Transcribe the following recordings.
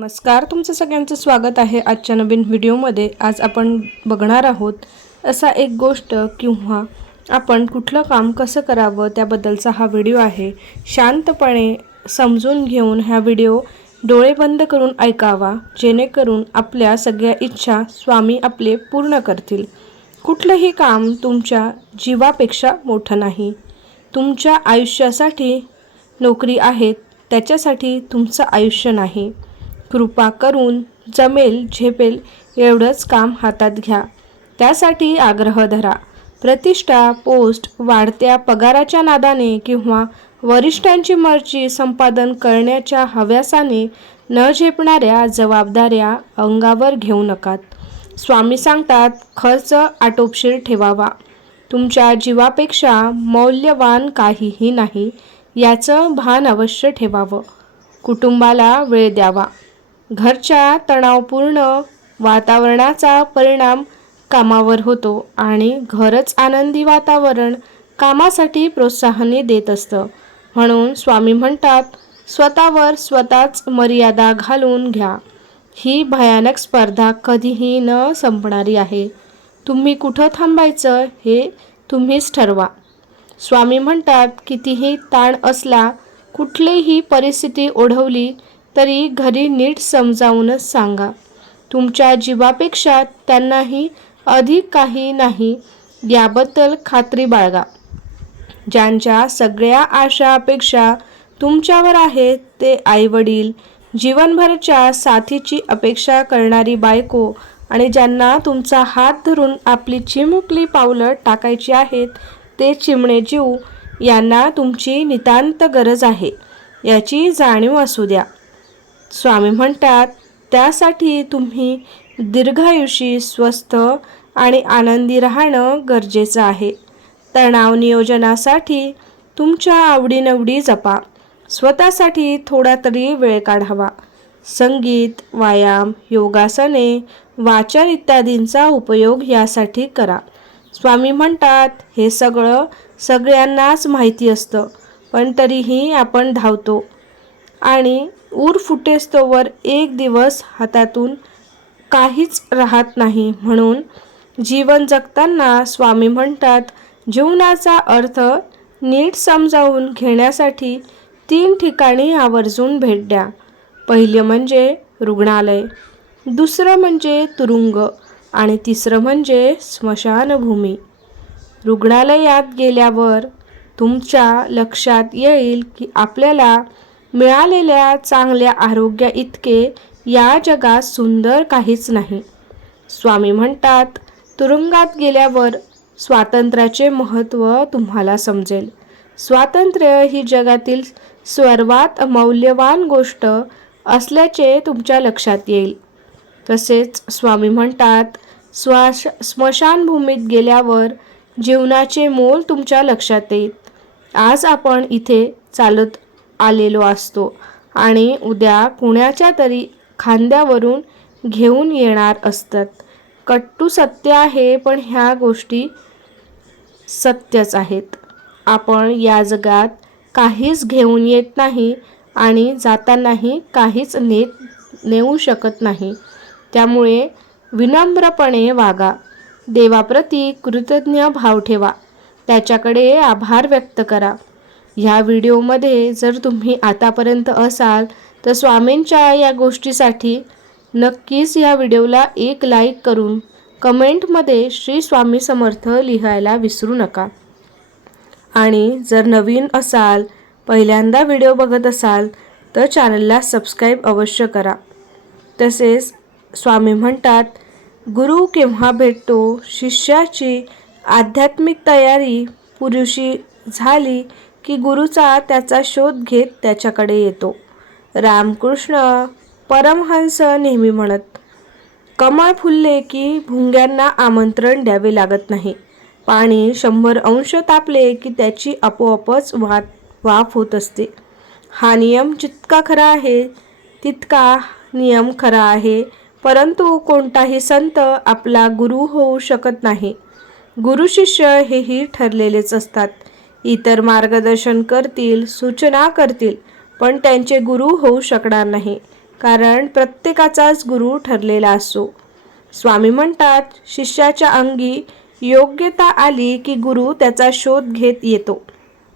नमस्कार तुमचं सगळ्यांचं स्वागत आहे आजच्या नवीन व्हिडिओमध्ये. आज आपण बघणार आहोत असा एक गोष्ट किंवा आपण कुठलं काम कसं करावं त्याबद्दलचा हा व्हिडिओ आहे. शांतपणे समजून घेऊन हा व्हिडिओ डोळे बंद करून ऐकावा जेणेकरून आपल्या सगळ्या इच्छा स्वामी आपले पूर्ण करतील. कुठलंही काम तुमच्या जीवापेक्षा मोठं नाही. तुमच्या आयुष्यासाठी नोकरी आहे त्याच्यासाठी तुमचं आयुष्य नाही. कृपा करून जमेल झेपेल एवढंच काम हातात घ्या. त्यासाठी आग्रह धरा. प्रतिष्ठा पोस्ट वाढत्या पगाराच्या नादाने किंवा वरिष्ठांची मर्जी संपादन करण्याच्या हव्यासाने न झेपणाऱ्या जबाबदाऱ्या अंगावर घेऊ नकात. स्वामी सांगतात खर्च आटोपशीर ठेवावा. तुमच्या जीवापेक्षा मौल्यवान काहीही नाही याचं भान अवश्य ठेवावं. कुटुंबाला वेळ द्यावा. घरच्या तणावपूर्ण वातावरणाचा परिणाम कामावर होतो आणि घरच आनंदी वातावरण कामासाठी प्रोत्साहने देत असतं. म्हणून स्वामी म्हणतात स्वतःवर स्वतःच मर्यादा घालून घ्या. ही भयानक स्पर्धा कधीही न संपणारी आहे. तुम्ही कुठं थांबायचं हे तुम्हीच ठरवा. स्वामी म्हणतात कितीही ताण असला कुठलीही परिस्थिती ओढवली तरी घरी नीट समजावूनच सांगा. तुमच्या जीवापेक्षा त्यांनाही अधिक काही नाही याबद्दल खात्री बाळगा. ज्यांच्या सगळ्या आशा अपेक्षा तुमच्यावर आहेत ते आईवडील जीवनभरच्या साथीची अपेक्षा करणारी बायको आणि ज्यांना तुमचा हात धरून आपली चिमुकली पावलं टाकायची आहेत ते चिमणे जीव यांना तुमची नितांत गरज आहे. याची जाणीव असू द्या. स्वामी म्हणतात त्यासाठी तुम्ही दीर्घायुषी स्वस्थ आणि आनंदी राहणं गरजेचं आहे. तणाव नियोजनासाठी तुमच्या आवडीनवडी जपा. स्वतःसाठी थोडा तरी वेळ काढावा. संगीत व्यायाम योगासने वाचन इत्यादींचा उपयोग यासाठी करा. स्वामी म्हणतात हे सगळं सगळ्यांनाच माहिती असतं पण तरीही आपण धावतो आणि ऊर फुटेस्तोवर एक दिवस हातातून काहीच राहत नाही. म्हणून जीवन जगताना स्वामी म्हणतात जीवनाचा अर्थ नीट समजावून घेण्यासाठी तीन ठिकाणी आवर्जून भेट द्या. पहिले म्हणजे रुग्णालय दुसरं म्हणजे तुरुंग आणि तिसरं म्हणजे स्मशानभूमी. रुग्णालयात गेल्यावर तुमच्या लक्षात येईल की आपल्याला मिळालेल्या चांगल्या आरोग्या इतके या जगात सुंदर काहीच नाही. स्वामी म्हणतात तुरुंगात गेल्यावर स्वातंत्र्याचे महत्त्व तुम्हाला समजेल. स्वातंत्र्य ही जगातील सर्वात मौल्यवान गोष्ट असल्याचे तुमच्या लक्षात येईल. तसेच स्वामी म्हणतात स्वाश स्मशानभूमीत गेल्यावर जीवनाचे मोल तुमच्या लक्षात येईल. आज आपण इथे चालत आलेलो असतो. आणि उद्या कुणाच्या तरी खांद्यावरून घेऊन येणार असतात. कट्टू सत्य आहे पण ह्या गोष्टी सत्यच आहेत. आपण या जगात काहीच घेऊन येत नाही आणि जातानाही काहीच नेत नेऊ शकत नाही. त्यामुळे विनम्रपणे वागा. देवाप्रती कृतज्ञ भाव ठेवा. त्याच्याकडे आभार व्यक्त करा. ह्या व्हिडिओमध्ये जर तुम्ही आतापर्यंत असाल तर स्वामींच्या या गोष्टीसाठी नक्कीच या व्हिडिओला एक लाईक करून कमेंटमध्ये श्री स्वामी समर्थ लिहायला विसरू नका. आणि जर नवीन असाल पहिल्यांदा व्हिडिओ बघत असाल तर चॅनलला सबस्क्राईब अवश्य करा. तसेच स्वामी म्हणतात गुरु केव्हा भेटतो? शिष्याची आध्यात्मिक तयारी पुरुषी झाली की गुरुचा त्याचा शोध घेत त्याच्याकडे येतो. रामकृष्ण परमहंस नेहमी म्हणत कमळ फुलले की भुंग्यांना आमंत्रण द्यावे लागत नाही. पाणी शंभर अंश तापले की त्याची आपोआपच वात वाफ होत असते. हा नियम जितका खरा आहे तितका नियम खरा आहे. परंतु कोणताही संत आपला गुरु होऊ शकत नाही. गुरु शिष्य हेही ठरलेलेच असतात. इतर मार्गदर्शन करतील सूचना करतील पण त्यांचे गुरु होऊ शकणार नाही कारण प्रत्येकाचाच गुरु ठरलेला असतो स्वामी म्हणतात शिष्याच्या अंगी योग्यता आली की गुरु त्याचा शोध घेत येतो.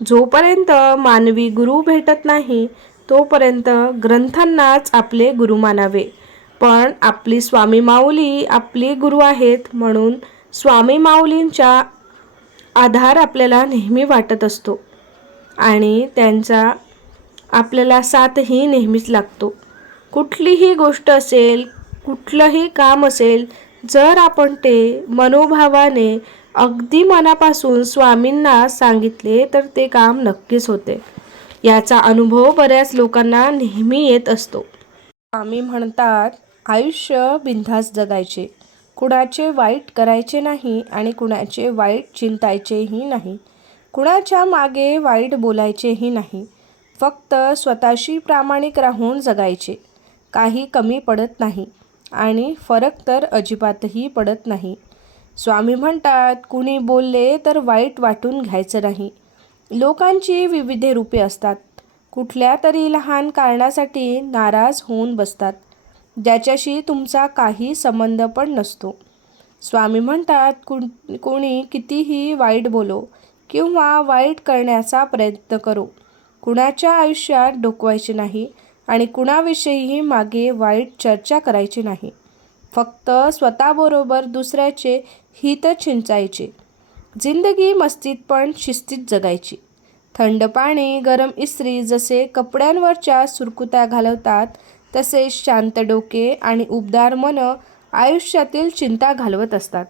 जोपर्यंत मानवी गुरु भेटत नाही तोपर्यंत ग्रंथांनाच आपले गुरु मानावे. पण आपली स्वामी माऊली आपली गुरु आहेत म्हणून स्वामी माऊलींच्या आधार आपल्याला नेहमी वाटत असतो आणि त्यांचा आपल्याला साथही नेहमीच लागतो. कुठलीही गोष्ट असेल कुठलंही काम असेल जर आपण ते मनोभावाने अगदी मनापासून स्वामींना सांगितले तर ते काम नक्कीच होते. याचा अनुभव बऱ्याच लोकांना नेहमी येत असतो. स्वामी म्हणतात आयुष्य बिनधास्त जगायचे. कुणाचे वाईट करायचे नाही आणि कुणाचे वाईट चिंतायचेही नाही. कुणाच्या मागे वाईट बोलायचेही नाही. फक्त स्वतःशी प्रामाणिक राहून जगायचे. काही कमी पडत नाही आणि फरक तर अजिबातही पडत नाही. स्वामी म्हणतात कुणी बोलले तर वाईट वाटून घ्यायचं नाही. लोकांची विविध रूपे असतात. कुठल्या तरी लहान कारणासाठी नाराज होऊन बसतात. ज्याच्याशी तुमचा काही संबंध पण नसतो. स्वामी म्हणतात कुण कोणी कितीही वाईट बोलो किंवा वाईट करण्याचा प्रयत्न करो. कुणाच्या आयुष्यात डोकवायचे नाही आणि कुणाविषयीही मागे वाईट चर्चा करायची नाही. फक्त स्वतःबरोबर दुसऱ्याचे हित चिंचायचे जिंदगी मस्तीत पण शिस्तीत जगायची. थंड पाणी गरम इस्त्री जसे कपड्यांवरच्या सुरकुत्या घालवतात तसेच शांत डोके आणि उबदार मन आयुष्यातील चिंता घालवत असतात.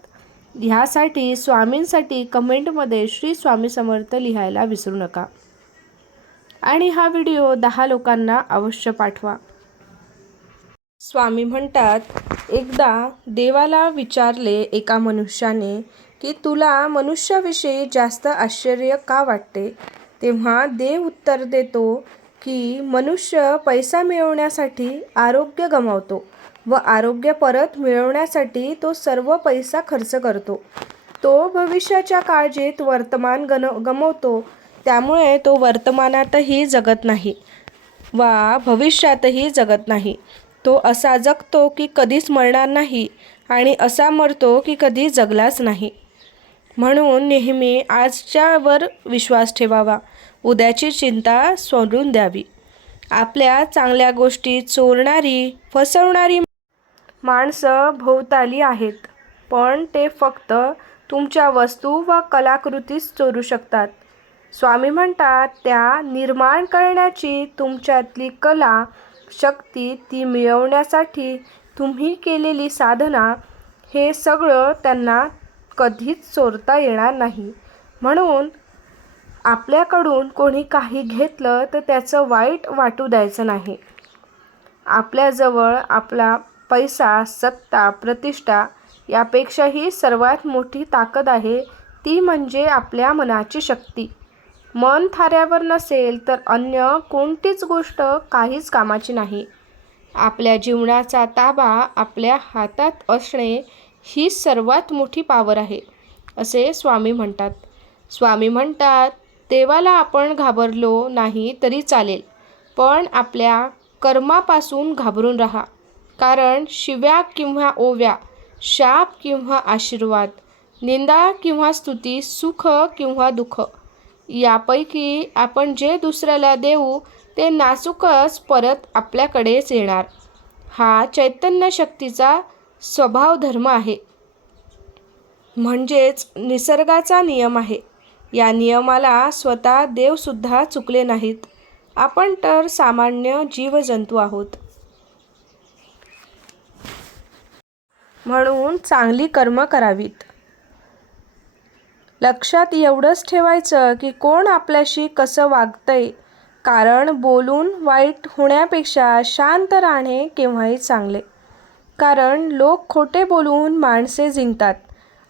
ह्यासाठी स्वामींसाठी कमेंटमध्ये श्री स्वामी समर्थ लिहायला विसरू नका. आणि हा व्हिडिओ दहा लोकांना अवश्य पाठवा. स्वामी म्हणतात एकदा देवाला विचारले एका मनुष्याने की तुला मनुष्याविषयी जास्त आश्चर्य का वाटते? तेव्हा देव उत्तर देतो की मनुष्य पैसा मिळवण्यासाठी आरोग्य गमावतो व आरोग्य परत मिळवण्यासाठी तो सर्व पैसा खर्च करतो. तो भविष्याच्या काळजीत वर्तमान गन गमवतो. त्यामुळे तो वर्तमानातही जगत नाही वा भविष्यातही जगत नाही. तो असा जगतो की कधीच मरणार नाही आणि असा मरतो की कधी जगलाच नाही. म्हणून नेहमी आजच्यावर विश्वास ठेवावा. उद्याची चिंता सोडून द्यावी. आपल्या चांगल्या गोष्टी चोरणारी फसवणारी माणसं भोवताली आहेत पण ते फक्त तुमच्या वस्तू व कलाकृतीच चोरू शकतात. स्वामी म्हणतात त्या निर्माण करण्याची तुमच्यातली कला शक्ती ती मिळवण्यासाठी तुम्ही केलेली साधना हे सगळं त्यांना कधीच चोरता येणार नाही. म्हणून आपल्याकडून कोणी काही घेतलं तर त्याचं वाईट वाटू द्यायचं नाही. आपल्याजवळ आपला पैसा सत्ता प्रतिष्ठा यापेक्षाही सर्वात मोठी ताकद आहे ती म्हणजे आपल्या मनाची शक्ती. मन थाऱ्यावर नसेल तर अन्य कोणतीच गोष्ट काहीच कामाची नाही. आपल्या जीवनाचा ताबा आपल्या हातात असणे ही सर्वात मोठी पावर आहे असे स्वामी म्हणतात. स्वामी म्हणतात देवाला आपण घाबरलो नाही तरी चालेल पण आपल्या कर्मापासून घाबरून राहा. कारण शिव्या किंवा ओव्या शाप किंवा आशीर्वाद निंदा किंवा स्तुती सुख किंवा दुःख यापैकी आपण जे दुसऱ्याला देऊ ते नाचूकच परत आपल्याकडेच येणार. हा चैतन्य शक्तीचा स्वभाव धर्म आहे. म्हणजेच निसर्गाचा नियम आहे. या नियमाला स्वतः देवसुद्धा चुकले नाहीत. आपण तर सामान्य जीवजंतू आहोत. म्हणून चांगली कर्म करावीत. लक्षात एवढंच ठेवायचं की कोण आपल्याशी कसं वागतंय कारण बोलून वाईट होण्यापेक्षा शांत राहणे केव्हाही चांगले. कारण लोक खोटे बोलून माणसे जिंकतात.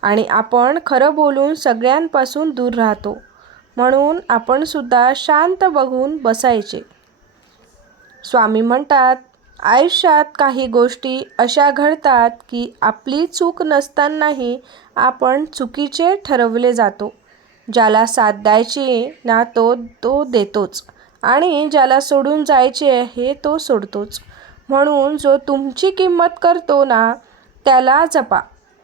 आणि आपण खरं बोलून सगळ्यांपासून दूर राहतो. म्हणून आपणसुद्धा शांत बघून बसायचे. स्वामी म्हणतात आयुष्यात काही गोष्टी अशा घडतात की आपली चूक नसतानाही आपण चुकीचे ठरवले जातो. ज्याला साथ द्यायची ना तो तो देतोच. आणि ज्याला सोडून जायचे हे तो सोडतोच. म्हणून जो तुमची किंमत करतो ना त्याला जपा.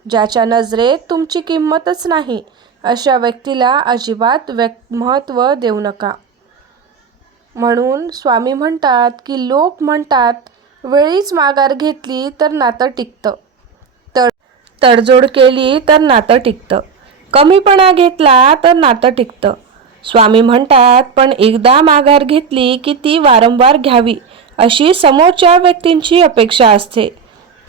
ज्याच्या नजरेत तुमची किंमतच नाही अशा व्यक्तीला अजिबात व्यक् महत्त्व देऊ नका. म्हणून स्वामी म्हणतात की लोक म्हणतात वेळीच माघार घेतली तर नातं टिकतं. तड तडजोड केली तर नातं टिकतं. कमीपणा घेतला तर नातं टिकतं. स्वामी म्हणतात पण एकदा माघार घेतली की ती वारंवार घ्यावी अशी समोरच्या व्यक्तींची अपेक्षा असते.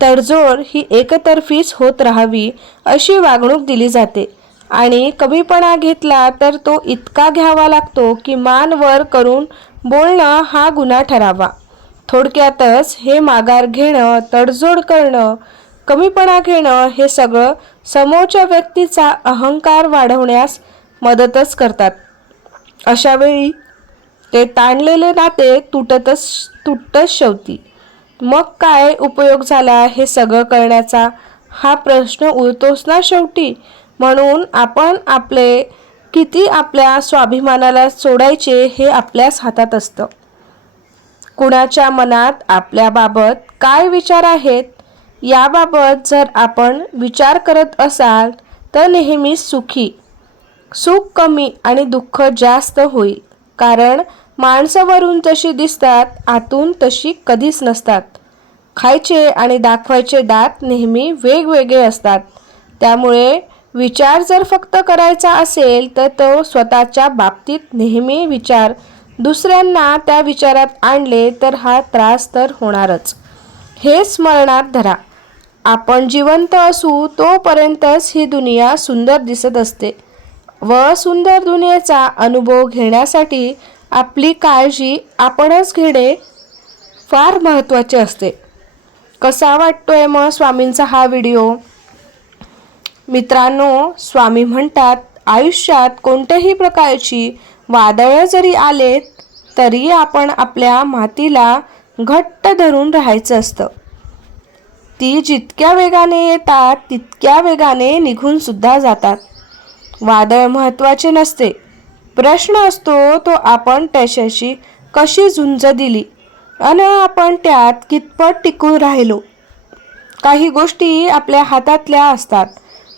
तडजोड ही एकतर्फीच होत राहावी अशी वागणूक दिली जाते. आणि कमीपणा घेतला तर तो इतका घ्यावा लागतो की मान वर करून बोलणं हा गुन्हा ठरावा. थोडक्यातच हे माघार घेणं तडजोड करणं कमीपणा घेणं हे सगळं समोरच्या व्यक्तीचा अहंकार वाढवण्यास मदतच करतात. अशावेळी ते ताणलेले नाते तुटतच तुटतच शेवटी. मग काय उपयोग झाला हे सगळं करण्याचा? हा प्रश्न उरतोच ना शेवटी. म्हणून आपण आपले किती आपल्या स्वाभिमानाला सोडायचे हे आपल्याच हातात असतं. कुणाच्या मनात आपल्याबाबत काय विचार आहेत? याबाबत जर आपण विचार करत असाल तर नेहमी सुखी. सुख कमी आणि दुःख जास्त होईल. कारण माणसं वरून तशी दिसतात आतून तशी कधीच नसतात. खायचे आणि दाखवायचे दात नेहमी वेगवेगळे असतात. त्यामुळे विचार जर फक्त करायचा असेल तर तो स्वतःच्या बाबतीत नेहमी विचार. दुसऱ्यांना त्या विचारात आणले तर हा त्रास तर होणारच. हे स्मरणात धरा. आपण जिवंत असू तोपर्यंतच ही दुनिया सुंदर दिसत असते. व सुंदर दुनियेचा अनुभव घेण्यासाठी आपली काळजी आपणच घेणे फार महत्त्वाचे असते. कसा वाटतोय मग स्वामींचा हा व्हिडिओ? मित्रांनो स्वामी म्हणतात आयुष्यात कोणत्याही प्रकारची वादळं जरी आलेत तरी आपण आपल्या मातीला घट्ट धरून राहायचं असतं. ती जितक्या वेगाने येतात तितक्या वेगाने निघून सुद्धा जातात. वादळ महत्त्वाचे नसते. प्रश्न असतो तो आपण त्याच्याशी कशी झुंज दिली? आणि आपण त्यात कितपत टिकून राहिलो? काही गोष्टी आपल्या हातातल्या असतात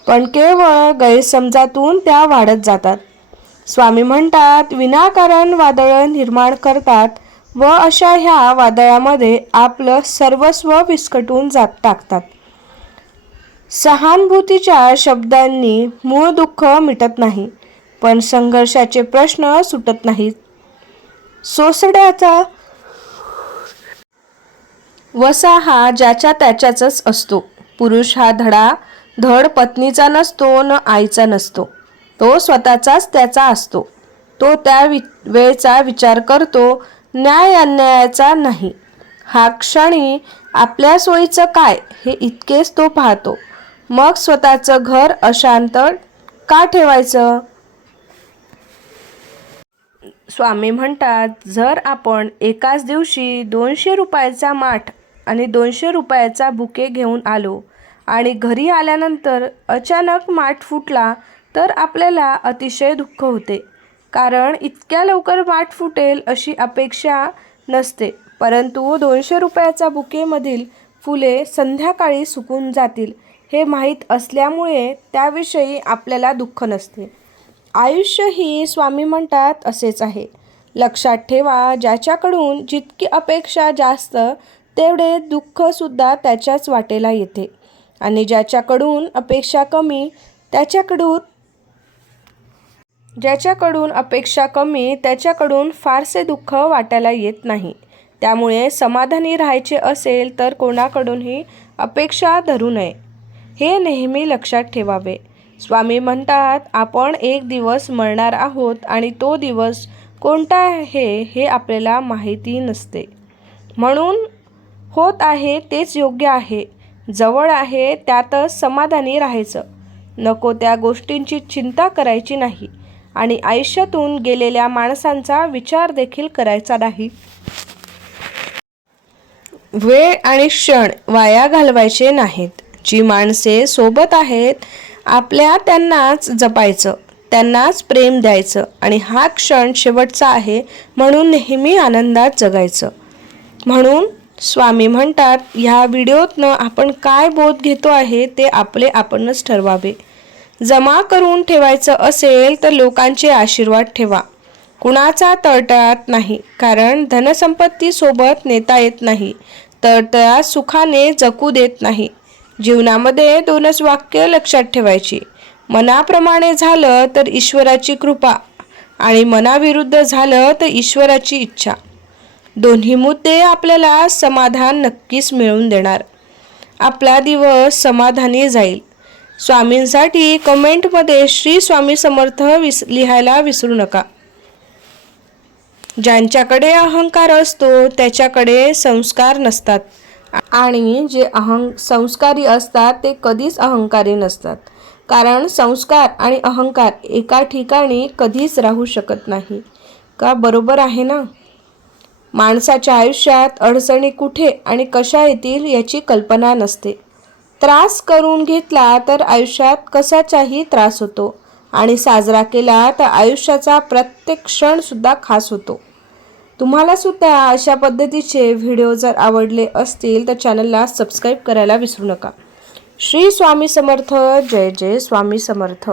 पण केवळ गैरसमजातून त्या वाढत जातात. स्वामी म्हणतात विनाकारण वादळं निर्माण करतात व अशा ह्या वादळामध्ये आपलं सर्वस्व विस्कटून जात टाकतात. सहानुभूतीच्या शब्दांनी मूळ दुःख मिटत नाही. पण संघर्षाचे प्रश्न सुटत नाहीत. सोसड्याचा वसा हा ज्याच्या त्याच्याच असतो. पुरुष हा धडा धड पत्नीचा नसतो न आईचा नसतो. तो स्वतःचाच त्याचा असतो. तो त्या वि वेळचा विचार करतो न्याय अन्यायाचा नाही. हा क्षणी आपल्या सोयीचं काय हे इतकेच तो पाहतो. मग स्वतःचं घर अशांत का ठेवायचं? स्वामी म्हणतात जर आपण एकाच दिवशी दोनशे रुपयाचा माठ आणि दोनशे रुपयाचा बुके घेऊन आलो आणि घरी आल्यानंतर अचानक माठ फुटला तर आपल्याला अतिशय दुःख होते. कारण इतक्या लवकर माठ फुटेल अशी अपेक्षा नसते. परंतु दोनशे रुपयाचा बुकेमधील फुले संध्याकाळी सुकून जातील हे माहीत असल्यामुळे त्याविषयी आपल्याला दुःख नसते. आयुष्य ही स्वामी म्हणतात असेच आहे. लक्षात ठेवा ज्याच्याकडून जितकी अपेक्षा जास्त तेवढे दुःखसुद्धा त्याच्याच वाटेला येते. आणि ज्याच्याकडून अपेक्षा कमी त्याच्याकडून ज्याच्याकडून अपेक्षा कमी त्याच्याकडून फारसे दुःख वाटायला येत नाही. त्यामुळे समाधानी राहायचे असेल तर कोणाकडूनही अपेक्षा धरू नये. हे नेहमी लक्षात ठेवावे. स्वामी म्हणतात आपण एक दिवस मरणार आहोत आणि तो दिवस कोणता आहे हे आपल्याला माहिती नसते. म्हणून होत आहे तेच योग्य आहे. जवळ आहे त्यातच समाधानी राहायचं. नको त्या गोष्टींची चिंता करायची नाही. आणि आयुष्यातून गेलेल्या माणसांचा विचार देखील करायचा नाही. वेळ आणि क्षण वाया घालवायचे नाहीत. जी माणसे सोबत आहेत आपल्या त्यांनाच जपायचं त्यांनाच प्रेम द्यायचं आणि हा क्षण शेवटचा आहे म्हणून नेहमी आनंदात जगायचं. म्हणून स्वामी म्हणतात ह्या व्हिडिओतनं आपण काय बोध घेतो आहे ते आपले आपणच ठरवावे. जमा करून ठेवायचं असेल तर लोकांचे आशीर्वाद ठेवा. कुणाचा तळतळात नाही कारण धनसंपत्तीसोबत नेता येत नाही. तळतळात सुखाने जगू देत नाही. जीवनामध्ये दोनच वाक्य लक्षात ठेवायची. मनाप्रमाणे झालं तर ईश्वराची कृपा आणि मनाविरुद्ध झालं तर ईश्वराची इच्छा. दोन्ही मुद्दे आपल्याला समाधान नक्कीच मिळवून देणार. आपला दिवस समाधानी जाईल. स्वामींसाठी कमेंटमध्ये श्री स्वामी समर्थ विस लिहायला विसरू नका. ज्यांच्याकडे अहंकार असतो त्याच्याकडे संस्कार नसतात. आणि जे अहं संस्कारी असतात ते कधीच अहंकारी नसतात. कारण संस्कार आणि अहंकार एका ठिकाणी कधीच राहू शकत नाही. का बरोबर आहे ना? माणसाच्या आयुष्यात अडचणी कुठे आणि कशा येतील याची कल्पना नसते. त्रास करून घेतला तर आयुष्यात कशाचाही त्रास होतो. आणि साजरा केला तर आयुष्याचा प्रत्येक क्षणसुद्धा खास होतो. तुम्हाला सुद्धा अशा पद्धतीचे व्हिडिओ जर आवडले असतील तर चॅनलला सबस्क्राईब करायला विसरू नका. श्री स्वामी समर्थ जय जय स्वामी समर्थ.